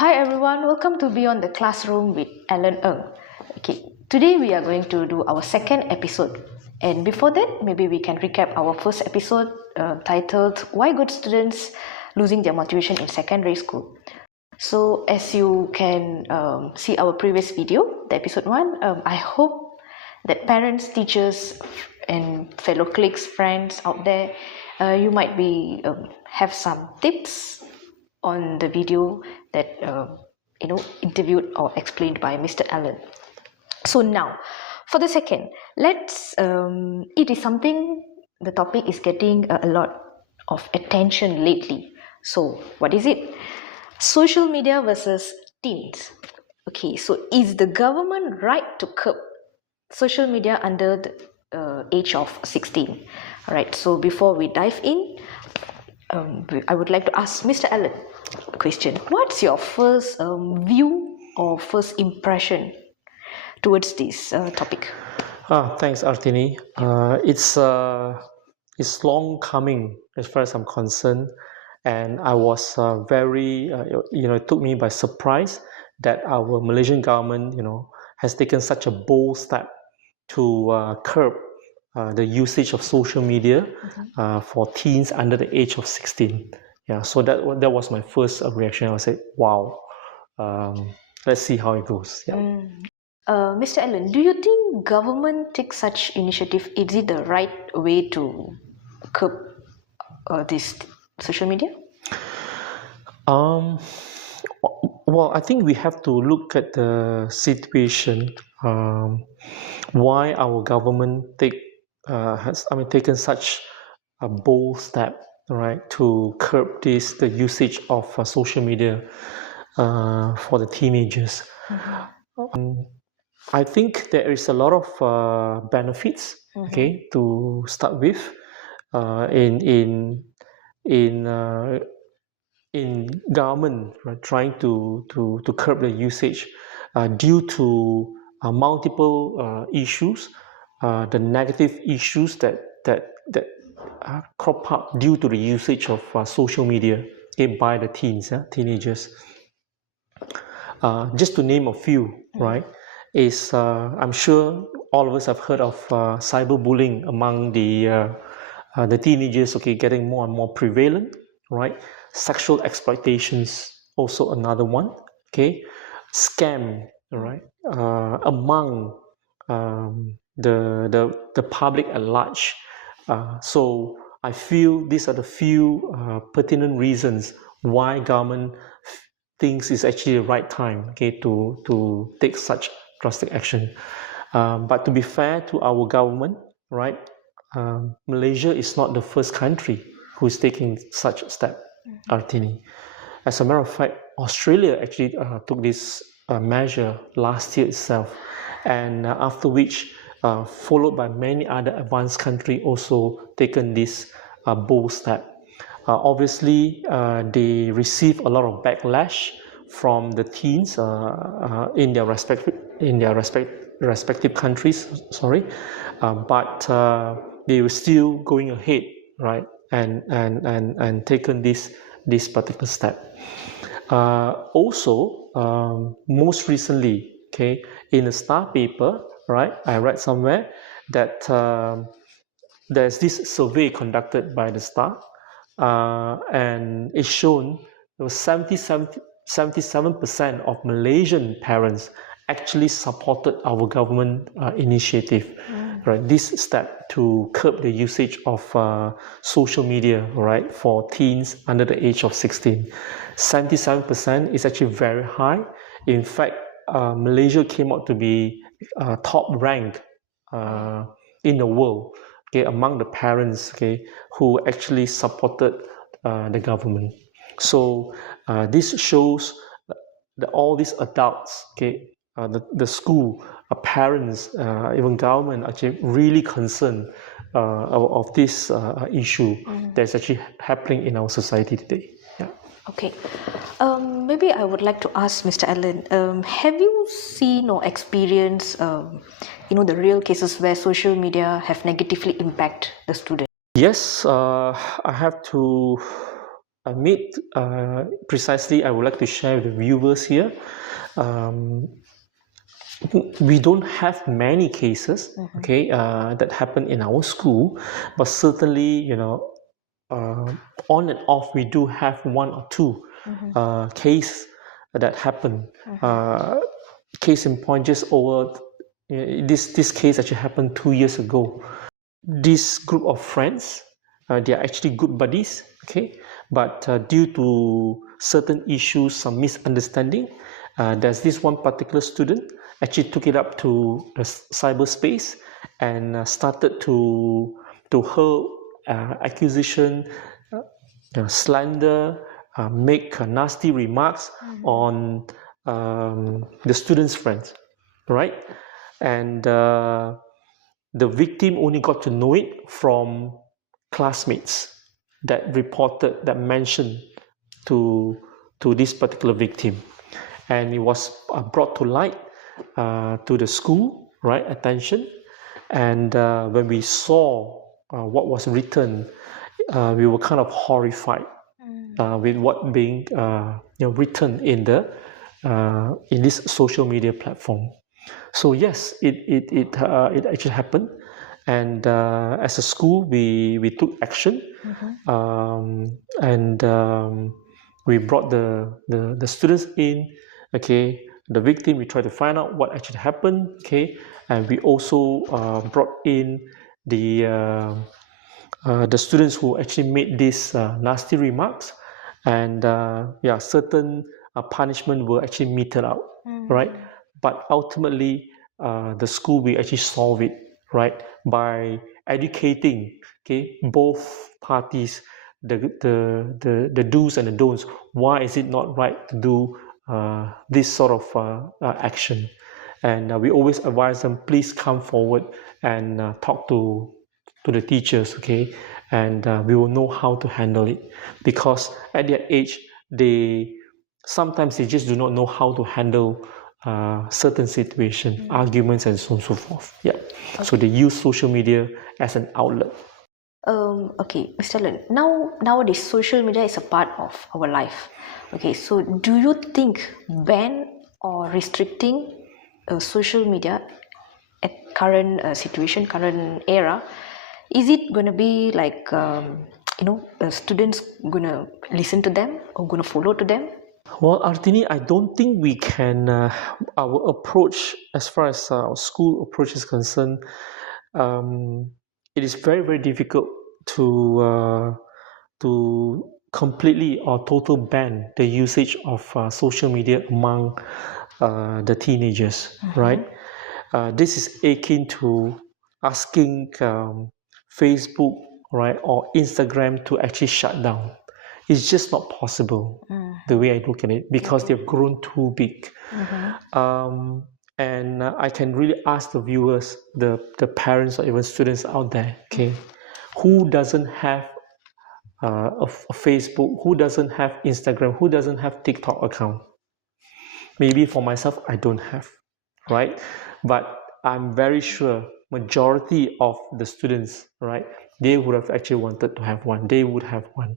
Hi everyone, welcome to Beyond the Classroom with Alan Ng. Okay, today we are going to do our second episode. And before that, maybe we can recap our first episode titled Why Good Students Losing Their Motivation in Secondary School. So as you can see our previous video, the episode 1, I hope that parents, teachers and fellow colleagues, friends out there, you might be have some tips on the video that interviewed or explained by Mr. Allen. So now, for the second, it is something, the topic is getting a lot of attention lately. So what is it? Social media versus teens. Okay, so is the government right to curb social media under the age of 16? Alright, so before we dive in, I would like to ask Mr. Allen a question. What's your first view or first impression towards this topic? Thanks, Artini. It's long coming as far as I'm concerned, and I was very, it took me by surprise that our Malaysian government, has taken such a bold step to curb the usage of social media for teens under the age of 16. Yeah, so that was my first reaction. I said, wow, let's see how it goes. Yeah. Mr. Allen, do you think government takes such initiative? Is it the right way to curb this social media? Well, I think we have to look at the situation. Why our government has taken such a bold step, right, to curb the usage of social media for the teenagers. I think there is a lot of benefits. Okay, to start with, in government, right, trying to curb the usage due to multiple issues, the negative issues that crop up due to the usage of social media, okay, by the teenagers. Just to name a few, right, is I'm sure all of us have heard of cyberbullying among the teenagers, okay, getting more and more prevalent, right? Sexual exploitations, also another one, okay? Scam, right? Among the public at large. So I feel these are the few pertinent reasons why government thinks it's actually the right time, okay, to take such drastic action. But to be fair to our government, right, Malaysia is not the first country who is taking such a step, Artini. As a matter of fact, Australia actually took this measure last year itself, and after which, followed by many other advanced countries also taken this bold step. Obviously, they receive a lot of backlash from the teens in their respective countries. Sorry, but they were still going ahead, right, and taken this particular step. Also, most recently, okay, in a Star paper, right, I read somewhere that there's this survey conducted by the Star, and it's shown there was 77% of Malaysian parents actually supported our government initiative, right? This step to curb the usage of social media, right, for teens under the age of 16. 77% is actually very high. In fact, Malaysia came out to be top ranked in the world, okay, among the parents, okay, who actually supported the government. So this shows that all these adults, okay, the school, parents, even government, actually really concerned of this issue that's actually happening in our society today. Yeah. Okay. Maybe I would like to ask Mr. Allen, have you seen or experienced, the real cases where social media have negatively impacted the student? Yes, I have to made precisely, I would like to share with the viewers here. We don't have many cases, okay, that happen in our school, but certainly, on and off, we do have one or two case that happen. Case in point, just over this case actually happened 2 years ago. This group of friends, they are actually good buddies, okay, but due to certain issues, some misunderstanding, there's this one particular student actually took it up to the cyberspace and started to hurl accusation, slander, make nasty remarks on the student's friends, right? And the victim only got to know it from classmates that reported, that mentioned to this particular victim, and it was brought to light to the school, right, attention. And when we saw what was written, we were kind of horrified with what being written in this social media platform. So yes, it actually happened, and as a school, we took action, and we brought the students in. Okay, the victim. We tried to find out what actually happened. Okay, and we also brought in the students who actually made these nasty remarks, and certain punishment were actually meted out, right? But ultimately, the school will actually solve it, right, by educating, okay, both parties, the do's and the don'ts. Why is it not right to do this sort of action? And we always advise them, please come forward and talk to the teachers, okay, and we will know how to handle it, because at their age, sometimes they just do not know how to handle certain situations, arguments, and so on and so forth. Yeah. Okay. So they use social media as an outlet. Okay, Mr. Len, nowadays social media is a part of our life. Okay, so do you think ban or restricting social media at current situation, current era, is it going to be like, students going to listen to them or going to follow to them? Well, Artini, I don't think we can, our approach as far as our school approach is concerned, it is very, very difficult to completely or total ban the usage of social media among the teenagers, right? This is akin to asking Facebook, right, or Instagram to actually shut down. It's just not possible, the way I look at it, because they've grown too big. And I can really ask the viewers, the parents or even students out there, okay, who doesn't have a Facebook, who doesn't have Instagram, who doesn't have TikTok account? Maybe for myself, I don't have, right? But I'm very sure majority of the students, right, they would have actually wanted to have one. They would have one.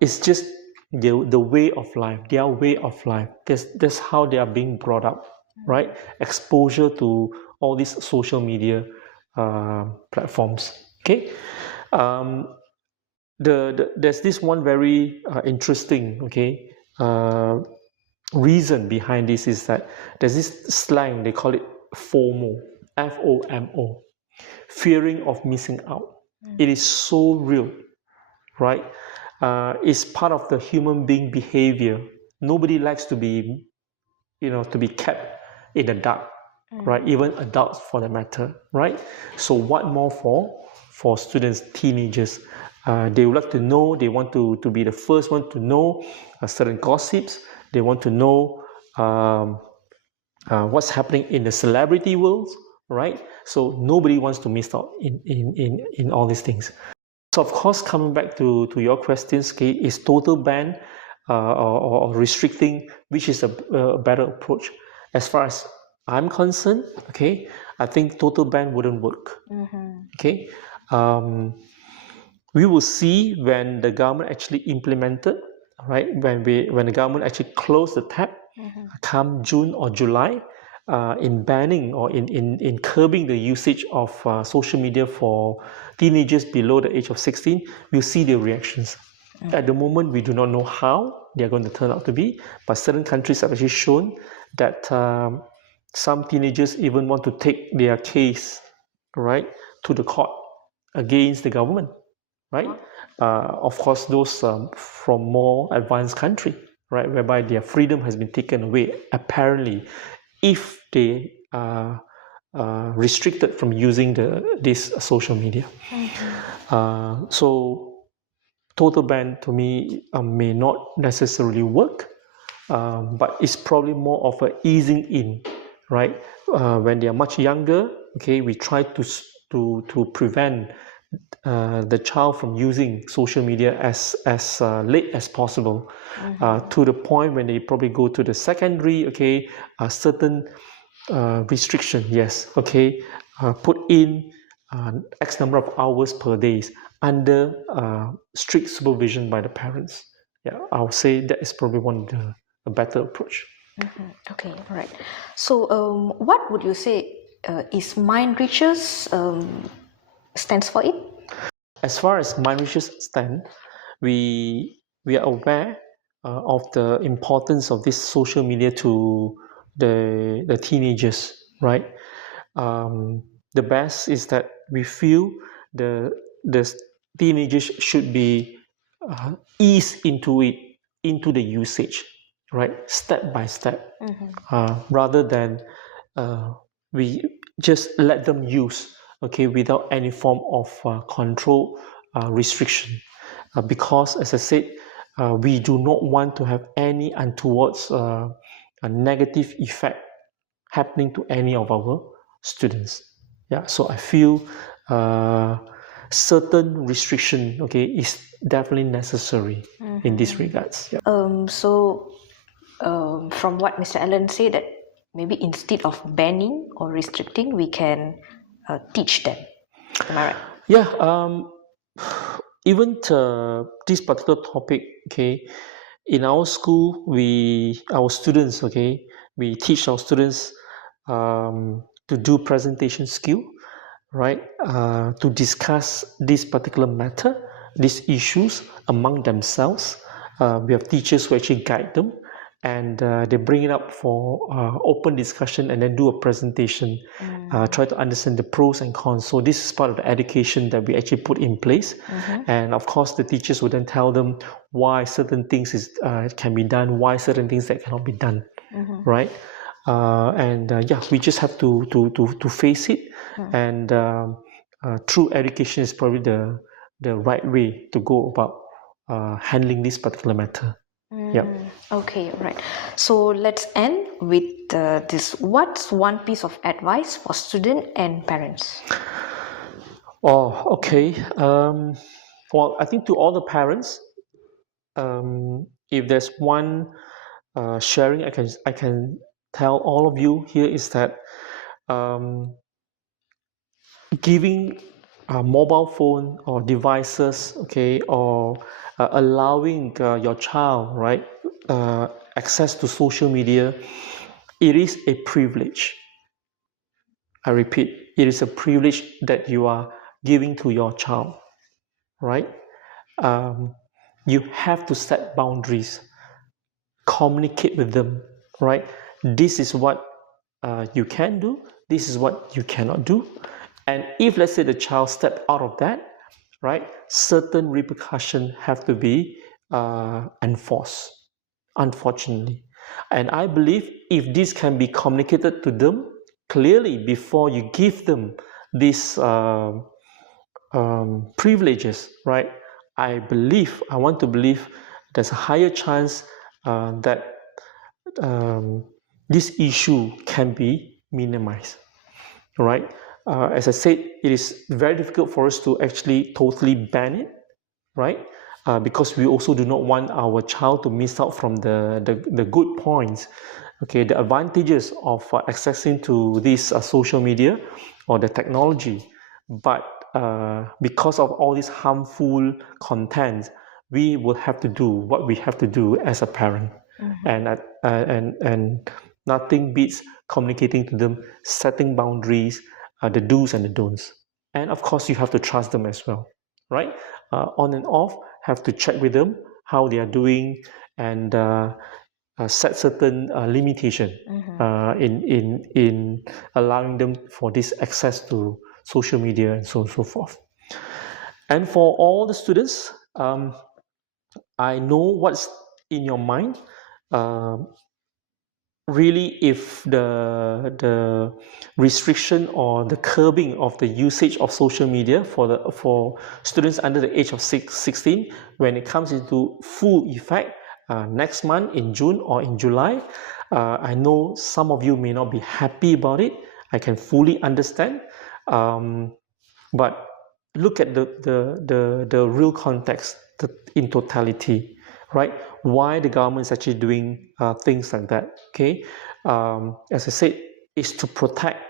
It's just the way of life, their way of life. That's how they are being brought up, right? Exposure to all these social media platforms. Okay. There's this one very interesting, okay, reason behind this is that there's this slang, they call it FOMO, FOMO, fearing of missing out. It is so real, right? It's part of the human being behavior. Nobody likes to be, to be kept in the dark, right? Even adults for that matter, right? So what more for students, teenagers? They would like to know, they want to be the first one to know certain gossips. They want to know what's happening in the celebrity world, right? So nobody wants to miss out in all these things. So of course, coming back to your questions, okay, is total ban or restricting, which is a better approach? As far as I'm concerned, okay, I think total ban wouldn't work. Okay, We will see when the government actually implemented, right? When the government actually closed the tap, come June or July, in banning or in curbing the usage of social media for teenagers below the age of 16, we'll see their reactions. At the moment, we do not know how they're going to turn out to be, but certain countries have actually shown that some teenagers even want to take their case, right, to the court against the government, right? Of course, those from more advanced country, right, whereby their freedom has been taken away, apparently, if they are restricted from using this social media. So total ban to me may not necessarily work, but it's probably more of a easing in, right? When they are much younger, okay, we try to prevent the child from using social media as late as possible, to the point when they probably go to the secondary, okay, a certain restriction, yes, okay, put in X number of hours per day under strict supervision by the parents. Yeah, I would say that is probably one of a better approach. Okay, all right. So, what would you say is MindReaches stands for it? As far as MindReaches stand, we are aware of the importance of this social media to the teenagers, right? The best is that we feel the teenagers should be eased into the usage, right, step by step, rather than we just let them use, okay, without any form of control restriction, because as I said, we do not want to have any untoward a negative effect happening to any of our students. Yeah, so I feel certain restriction, okay, is definitely necessary in these regards. Yeah. From what Mr. Allen said, that maybe instead of banning or restricting, we can teach them. Am I right? Yeah. Even this particular topic, okay, in our school, our students, okay, we teach our students to do presentation skill, right, to discuss this particular matter, these issues among themselves. We have teachers who actually guide them, and they bring it up for open discussion and then do a presentation, try to understand the pros and cons. So this is part of the education that we actually put in place. And of course, the teachers would then tell them why certain things can be done, why certain things that cannot be done, right? Yeah, we just have to face it, and true education is probably the right way to go about handling this particular matter. Yeah. Okay, right. So let's end with this. What's one piece of advice for students and parents? Oh, okay. Well, I think to all the parents, if there's one sharing I can tell all of you here is that giving a mobile phone or devices, okay, or allowing your child, right, access to social media, it is a privilege. I repeat, it is a privilege that you are giving to your child, right? You have to set boundaries, communicate with them, right? This is what you can do, this is what you cannot do. And if, let's say, the child step out of that, right, certain repercussions have to be enforced, unfortunately. And I believe if this can be communicated to them clearly before you give them these privileges, right, I want to believe there's a higher chance that this issue can be minimized, right? As I said, it is very difficult for us to actually totally ban it, right? Because we also do not want our child to miss out from the good points, okay, the advantages of accessing to this social media or the technology. But because of all this harmful content, we will have to do what we have to do as a parent. And nothing beats communicating to them, setting boundaries, the do's and the don'ts. And of course, you have to trust them as well, right? On and off, have to check with them how they are doing, and set certain limitation in allowing them for this access to social media and so on and so forth. And for all the students, I know what's in your mind. Really, if the restriction or the curbing of the usage of social media for students under the age of 16, when it comes into full effect next month in June or in July, I know some of you may not be happy about it. I can fully understand, but look at the real context in totality, right? Why the government is actually doing things like that, okay? As I said, is to protect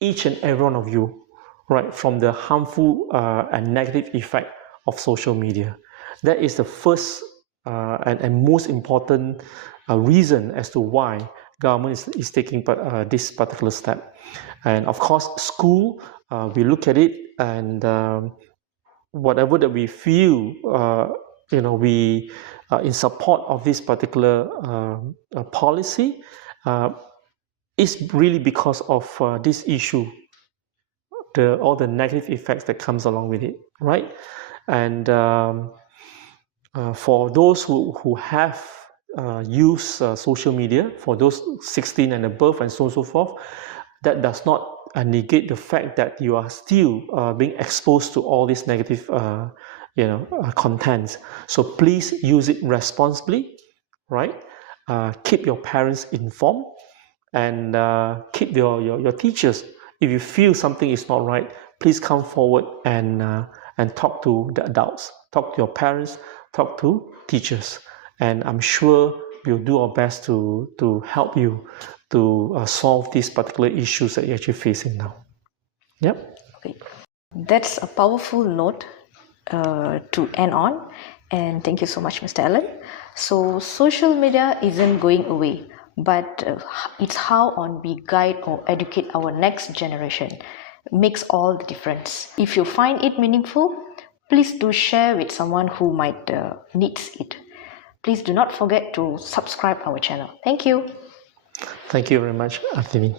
each and every one of you, right, from the harmful and negative effect of social media. That is the first and most important reason as to why government is taking this particular step. And of course, school, we look at it, and whatever that we feel, we in support of this particular policy is really because of this issue, all the negative effects that comes along with it, right? And for those who have used social media, for those 16 and above and so on and so forth, that does not negate the fact that you are still being exposed to all these negative contents. So please use it responsibly, right? Keep your parents informed, and keep your teachers. If you feel something is not right, please come forward and talk to the adults, talk to your parents, talk to teachers, and I'm sure we'll do our best to help you to solve these particular issues that you're actually facing now. Yep. Okay. That's a powerful note to end on, and thank you so much, Mr. Allen. So social media isn't going away, but it's how on we guide or educate our next generation makes all the difference. If you find it meaningful, please do share with someone who might needs it. Please do not forget to subscribe our channel. Thank you. Thank you very much, Artini.